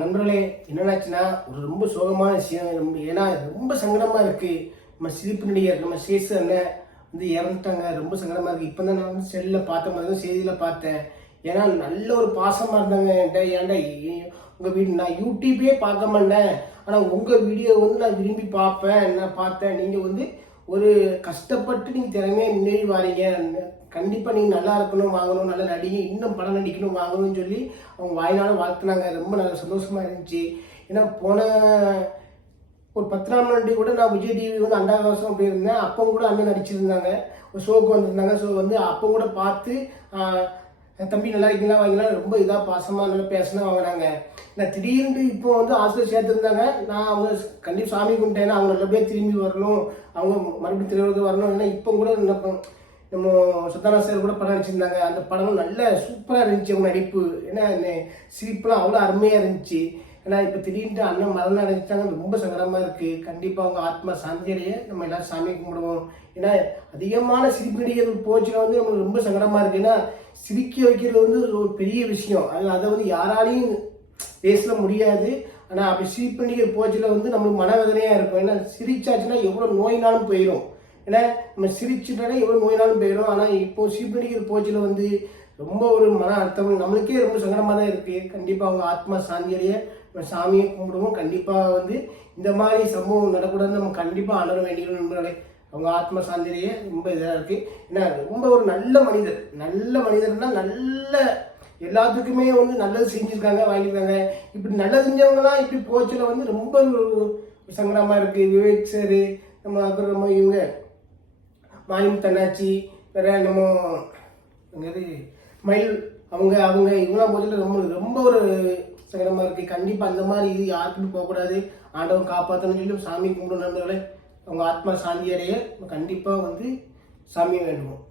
நண்பர்களே என்னென்னாச்சுன்னா ஒரு ரொம்ப சோகமான விஷயம். ரொம்ப ஏன்னா ரொம்ப சங்கடமாக இருக்குது நம்ம சிரிப்பு நடிகர் நம்ம சேசு அண்ணன் வந்து இறந்துட்டாங்க. ரொம்ப சங்கடமாக இருக்குது இப்போ தான் நான் வந்து செல்லில் பார்த்த மாதிரி தான் செய்தியில் பார்த்தேன். ஏன்னா நல்ல ஒரு பாசமாக இருந்தாங்க என்கிட்ட. ஏன்டா உங்கள் வீடு நான் யூடியூப்பே பார்க்க மாட்டேன். ஆனால் உங்கள் வீடியோ வந்து நான் விரும்பி பார்ப்பேன். நான் பார்த்தேன். நீங்கள் வந்து ஒரு கஷ்டப்பட்டு நீங்க திறமையா முன்னேறி வாரீங்க. கண்டிப்பா நீங்க நல்லா இருக்கணும் வாங்கணும் நல்லா நடிகை இன்னும் படம் நடிக்கணும் வாங்கணும்னு சொல்லி அவங்க வாயினால வாழ்த்துனாங்க. ரொம்ப நல்ல சந்தோஷமா இருந்துச்சு. ஏன்னா போன ஒரு பத்து நாள் முன்னாடி கூட நான் விஜய் டிவி வந்து அண்டாகாசம் போயிருந்தேன் அப்போ கூட அண்ணன் நடிச்சிருந்தாங்க. ஒரு ஷோக்கு வந்திருந்தாங்க. ஸோ வந்து அப்போ கூட பார்த்து தம்பி நல்லா இருக்கீங்களா வாங்கினா ரொம்ப இதாக பாசமாக நல்லா பேசினா வாங்கினாங்க நான் திடீர்னு இப்போ வந்து ஆசிரியர் சேர்த்துருந்தாங்க. நான் அவங்க கண்டிப்பாக சாமி கும்பிட்டேன் அவங்க நல்லபடியாக திரும்பி வரணும். அவங்க மறுபடியும் திருவிழாவுக்கு வரணும். ஏன்னா இப்போ கூட நம்ம நம்ம சுத்தானா சார் கூட படம் நடிச்சிருந்தாங்க. அந்த படம் நல்ல சூப்பராக இருந்துச்சு. அவங்க நடிப்பு. ஏன்னா சிரிப்புலாம் அவ்வளோ அருமையாக இருந்துச்சு. ஏன்னா இப்போ திடீர்னு அண்ணன் மரணம் அடைஞ்சிட்டாங்க ரொம்ப சங்கடமாக இருக்குது கண்டிப்பாக அவங்க ஆத்மா சாந்தியடைய நம்ம எல்லாரும் சாமி கும்பிடுவோம். ஏன்னா அதிகமான சிரிப்பு நடிகர்கள் போச்சுன்னா வந்து நம்மளுக்கு ரொம்ப சங்கடமாக இருக்குது ஏன்னா சிரிக்க வைக்கிறது வந்து ஒரு பெரிய விஷயம். அது அதை வந்து யாராலையும் பேசல முடியாது. ஆனால் அப்படி சிரிப்பு நடிகர் போச்சில் வந்து நம்மளுக்கு மனவேதனையாக இருக்கும். ஏன்னா சிரிச்சாச்சுன்னா எவ்வளோ நோயினாலும் போயிடும் ஏன்னா நம்ம சிரிச்சுட்டாலே எவ்வளோ நோயினாலும் போயிடும் ஆனால் இப்போது சிரிப்பு நடிகர் போச்சில் வந்து ரொம்ப ஒரு மன அர்த்தம் நம்மளுக்கே ரொம்ப சங்கடமாக தான் இருக்குது கண்டிப்பாக அவங்க ஆத்மா சாந்தியடைய இப்போ சாமியை கும்பிடுவோம். கண்டிப்பாக வந்து இந்த மாதிரி சம்பவம் நடக்கூடாதுன்னு நம்ம கண்டிப்பாக அணர வேண்டிய அவங்க ஆத்ம சாந்திரியே ரொம்ப இதாக இருக்குது ஏன்னா ரொம்ப ஒரு நல்ல மனிதர். நல்ல மனிதர்னா நல்ல எல்லாத்துக்குமே வந்து நல்லது செஞ்சுருக்காங்க வாங்கியிருக்காங்க. இப்படி நல்லது செஞ்சவங்கலாம் இப்படி போச்சில் வந்து ரொம்ப சங்கடமாக இருக்குது விவேக் சார் நம்ம அப்புறம் நம்ம இவங்க மாலிம் தன்னாச்சி வேற நம்ம மயில் அவங்க அவங்க இவங்களாம் போதில் ரொம்ப ரொம்ப ஒரு சங்கடமாக இருக்குது கண்டிப்பாக அந்த மாதிரி இது யாருக்குமே போகக்கூடாது. ஆண்டவன் காப்பாற்றணும்னு சொல்லி சாமி கும்பிடும் நண்பர்களே. அவங்க ஆத்மா சாந்தி அடைய கண்டிப்பாக வந்து சாமியை வேண்டுவோம்.